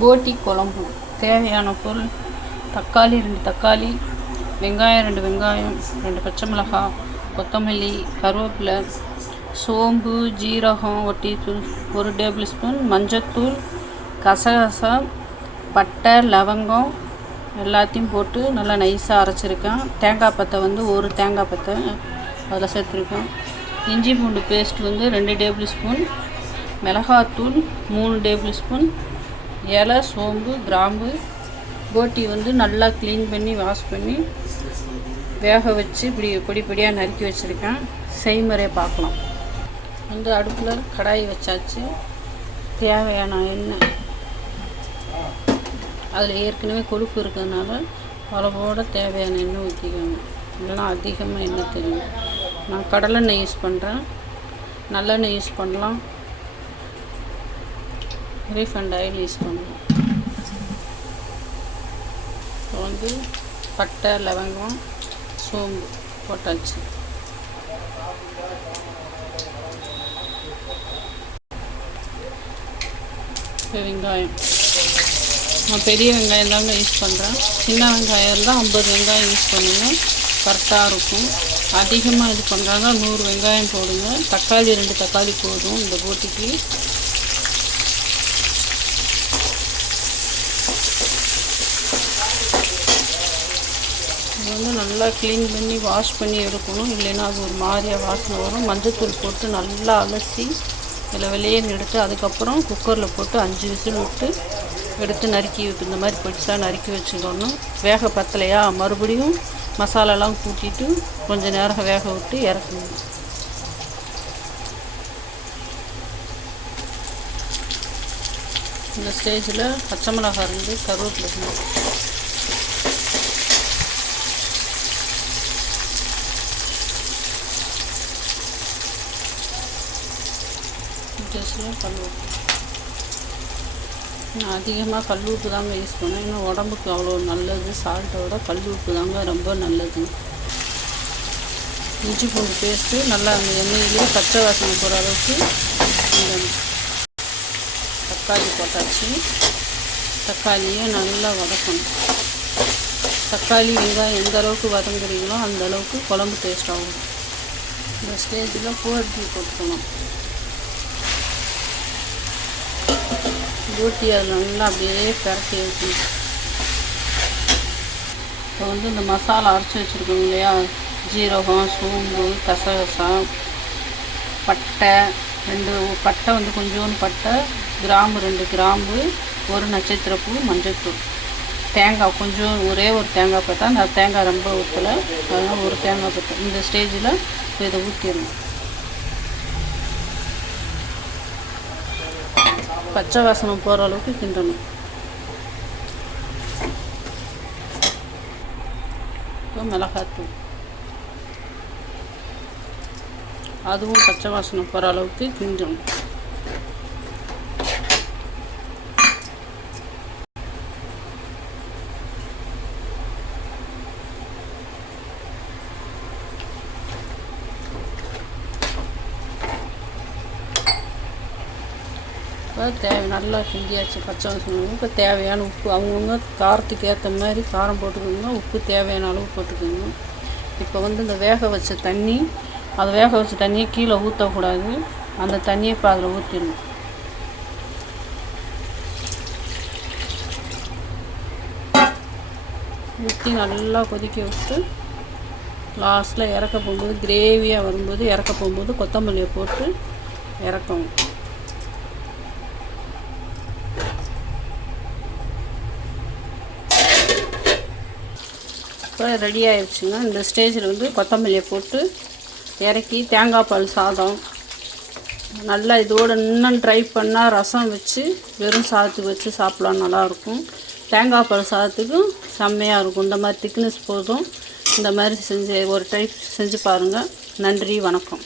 போட்டி குழம்பு. தேவையான பொருள் தக்காளி ரெண்டு தக்காளி வெங்காயம் ரெண்டு வெங்காயம் ரெண்டு பச்சை மிளகாய் கொத்தமல்லி கருவேப்பிலை சோம்பு ஜீரகம் ஒரு டீஸ்பூன் ஒரு டேபிள் ஸ்பூன் மஞ்சத்தூள் கசகசா பட்டை லவங்கம் எல்லாத்தையும் போட்டு நல்லா நைஸாக அரைச்சிருக்கேன். தேங்காய் பத்தை வந்து ஒரு தேங்காய் பத்தை அதில் சேர்த்துருக்கேன். இஞ்சி பூண்டு பேஸ்ட் வந்து ரெண்டு டேபிள் ஸ்பூன் மிளகாத்தூள் மூணு டேபிள் ஸ்பூன் இலை சோம்பு கிராம்பு போட்டி வந்து நல்லா க்ளீன் பண்ணி வாஷ் பண்ணி வேக வச்சு இப்படி பொடி பொடியாக நறுக்கி வச்சுருக்கேன். செய்முறையை பார்க்கலாம். வந்து அடுப்பில் கடாய் வச்சாச்சு. தேவையான எண்ணெய். அதில் ஏற்கனவே கொழுப்பு இருக்கிறதுனால அளவோட தேவையான எண்ணெய் ஊற்றிக்கோங்க இல்லைனா அதிகமாக எண்ணெய் தெரியும். நான் கடலெண்ணெய் யூஸ் பண்ணுறேன் நல்லெண்ணெய் யூஸ் பண்ணலாம். ரீஃபண்ட் ஆயில் யூஸ் பண்ணுவோம் இப்போ வந்து பட்டை லவங்கம் சோம்பு போட்டாச்சு. வெங்காயம். நான் பெரிய வெங்காயம் தாங்க யூஸ் பண்ணுறேன் சின்ன வெங்காயம் இருந்தால் ஐம்பது வெங்காயம் யூஸ் பண்ணுங்க. கரெக்டாக இருக்கும். அதிகமாக இது பண்ணுறாங்க நூறு வெங்காயம் போடுங்க. தக்காளி ரெண்டு தக்காளி போதும் இந்த போட்டிக்கு இது வந்து நல்லா க்ளீன் பண்ணி வாஷ் பண்ணி எடுக்கணும். இல்லைன்னா அது ஒரு மாதிரியாக வாசனை வரும். மஞ்சத்தூள் போட்டு நல்லா அலசி இதில் வெளியேன்னு எடுத்து அதுக்கப்புறம் குக்கரில் போட்டு அஞ்சு விசில் விட்டு எடுத்து நறுக்கி விட்டு இந்த மாதிரி பெருசாக நறுக்கி வச்சுக்கணும் வேக பத்தலையா? மறுபடியும் மசாலாலாம் கூட்டிட்டு கொஞ்சம் நேரம் வேக விட்டு இறக்கணும். இந்த ஸ்டேஜில் பச்சை மிளகாய் இருந்து கருவேப்பிலை டேஸ்ட்லையும் கல் உப்பு நான் அதிகமாக கல் உப்பு தாங்க யூஸ் பண்ணேன் இன்னும் உடம்புக்கு அவ்வளோ நல்லது. சால்ட்டோட கல் உப்பு தாங்க ரொம்ப நல்லது. இஞ்சி பூண்டு பேஸ்ட்டு நல்லா அந்த எண்ணெயிலேயே பச்சை வாசனை போகிற அளவுக்கு இந்த தக்காளி போட்டாச்சு. தக்காளியை நல்லா வதக்கணும். தக்காளி வெங்காயம் எந்த அளவுக்கு வதங்குறீங்களோ அந்த அளவுக்கு குழம்பு டேஸ்ட் ஆகும் இந்த ஸ்டேஜில் பூ எடுத்து போட்டுக்கணும். ஊற்றி அதை நல்லா அப்படியே பரட்டி வைக்கணும் இப்போ வந்து இந்த மசாலா அரைச்சி வச்சுருக்கோம் இல்லையா? ஜீரகம் சோம்பு கசகசம் பட்டை ரெண்டு பட்டை வந்து கொஞ்சோண்டு பட்டை கிராம்பு ரெண்டு கிராம்பு ஒரு நட்சத்திரப்பூ மஞ்சள்தூள் தேங்காய் கொஞ்சம் ஒரே ஒரு தேங்காய் பார்த்தா அந்த தேங்காய் ரொம்ப ஊற்றலை அதனால் ஒரு தேங்காய் பார்த்தா இந்த ஸ்டேஜில் இதை ஊற்றிடணும் பச்சை வாசனை போகிற அளவுக்கு கிண்டணும் இப்போ மிளகாத்தூள் அதுவும் பச்சை வாசனை போகிற அளவுக்கு கிண்டணும் இப்போ தேவை நல்லா கிண்டியாச்சு பச்சை வாசனை. இப்போ தேவையான உப்பு அவங்கவுங்க காரத்துக்கு ஏற்ற மாதிரி காரம் போட்டுக்கோங்க. உப்பு தேவையான அளவு போட்டுக்கோங்க. இப்போ வந்து இந்த வேக வச்ச தண்ணி அதை வேக வச்ச தண்ணியை கீழே ஊற்றக்கூடாது அந்த தண்ணியை இப்போ அதில் ஊற்றிடணும் ஊற்றி நல்லா கொதிக்க விட்டு லாஸ்ட்டில் இறக்க போகும்போது கிரேவியாக வரும்போது இறக்க போகும்போது கொத்தமல்லியை போட்டு இறக்கணும். இப்போ ரெடி ஆயிடுச்சுங்க. இந்த ஸ்டேஜில் வந்து கொத்தமல்லியை போட்டு இறக்கி தேங்காய் பால் சாதம். நல்லா இதோடு இன்னும் ட்ரை பண்ணால் ரசம் வச்சு வெறும் சாதத்துக்கு வச்சு சாப்பிட்லாம் நல்லாயிருக்கும். தேங்காய் பால் சாதத்துக்கும் செம்மையாக இருக்கும். இந்த மாதிரி திக்னஸ் போதும். இந்த மாதிரி செஞ்சு ஒரு டைப் செஞ்சு பாருங்கள் நன்றி வணக்கம்.